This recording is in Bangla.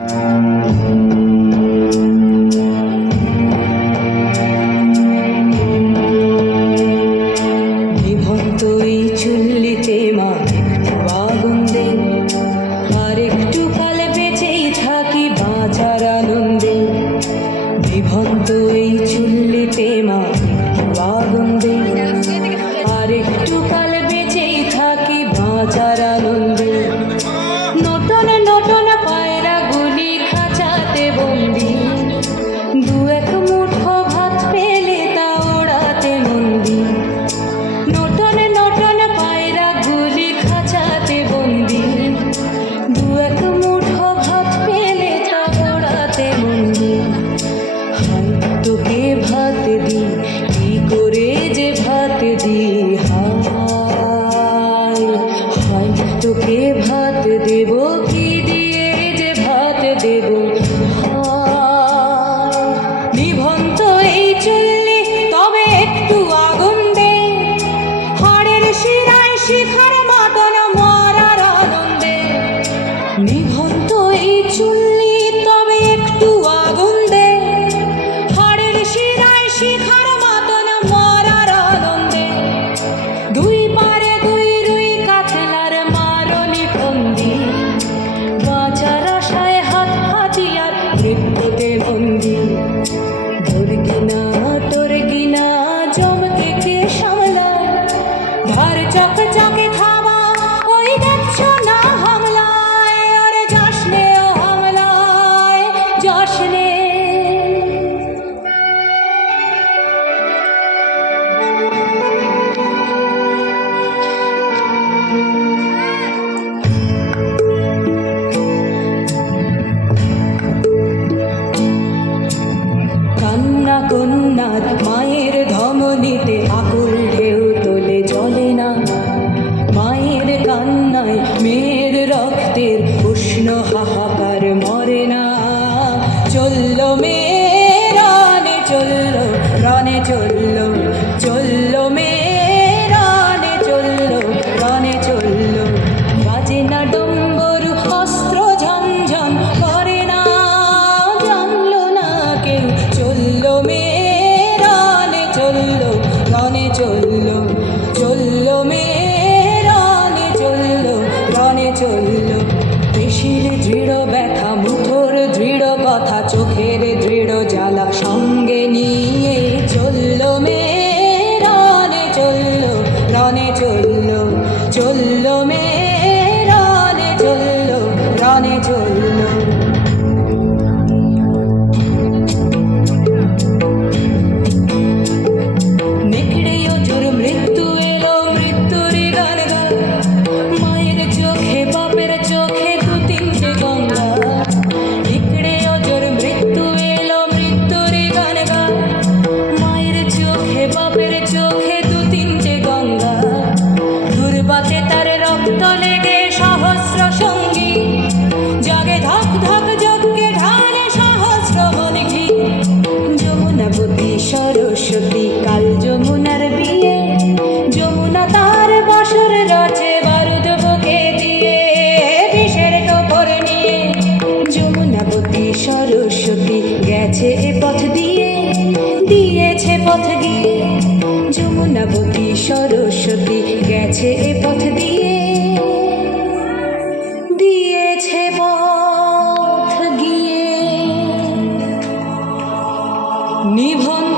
নিভন্ত এই চুল্লিতে মা একটু আগুন দে, আর একটু কাল বেঁচেই থাকি বাঁচার আনন্দে। নিভন্ত এই চুল্লিতে মা একটু আগুন দে, আর একটু কাল বেঁচেই থাকি বাঁচার আনন্দে। নতুন নতুন পায়রা গুলি খাঁচাতে বন্দি, দু এক মুঠো ভাত পেলে তা ওড়াতে মন্দি। নতুন নতুন পায়রা গুলি খাঁচাতে বন্দি, দু এক মুঠো ভাত পেলে তা ওড়াতে মন্দি। হাই তোকে ভাত দি, কি করে যে ভাত দি, হায় হায় তোকে ভাত দেব, কি দিয়ে যে ভাত দেব, হায়। নিভন্ত এই চুল্লি তবে একটু আগুন দে, হাড়ের শিরায় শিখার মতন মরার আনন্দে। নিভন্ত এই চুল্লি তবে একটু আগুন দে, হাড়ের শিরায় শিখার মতন মরার আনন্দে। দুই পারে দুই রুই কাতলার মারনি ফন্দি, বাঁচার আশায় হাত হাতিয়ার মৃত্যুতে বন্দি। তোর গিনা তোর গিনা জমকে কে সামলায়, ধার চক চকে থামা ওই দেখছো না হামলায়, আরে যাসনে ও হামলায় যাসনে। কান্না কন্যা মায়ের ধমনীতে আকুল ঢেউ তোলে চলে না, মায়ের কান্নায় মেয়ের রক্তের উষ্ণ হাহাকার মরে না। চললো মেয়ে রানে চললো, রানে চললো, চললো মেয়ে রানে চললো, রানে চললো। বাজে না ডম্বরু অস্ত্র ঝনঝন করে না, জানলো না কেউ। চললো মেয়ে রানে চললো, রানে চললো, চললো মেয়ে রানে চললো, রানে চললো। পেশির দৃঢ় ব্যথা, মুঠোর দৃঢ় কথা, চোখের দৃঢ় জ্বালা সঙ্গে নিয়ে চললো মেয়ে রানে চললো, রানে চললো, চললো মেয়ে রানে চললো, রানে চললো। নেকড়েও জোর মৃত্যু এলো, মৃত্যুর গান গা, মায়ের চোখে বাপের চোখে দু তিনটে গঙ্গা। নেকড়েও জোর মৃত্যু এলো, মৃত্যুর গান গা, মায়ের চোখে বাপের চোখে দু তিনটে গঙ্গা। দুর্বাতে তার রক্ত লেগে সহস্র সঙ্গী, জাগে ধক ধক যজ্ঞে ঢালে সহস্র মন ঘি। যমুনাবতী সরস্বতী কাল যমুনার বিয়ে, যমুনা তার বাসর রচে বারুদ বুকে দিয়ে, বিষের কাপড় নিয়ে। যমুনাবতী সরস্বতী গেছে এ পথ দিয়ে, দিয়েছে পথ গিয়ে। যমুনাবতী সরস্বতী গেছে এ পথ দিয়ে, দিয়েছে পথ গিয়ে। নিভন্ত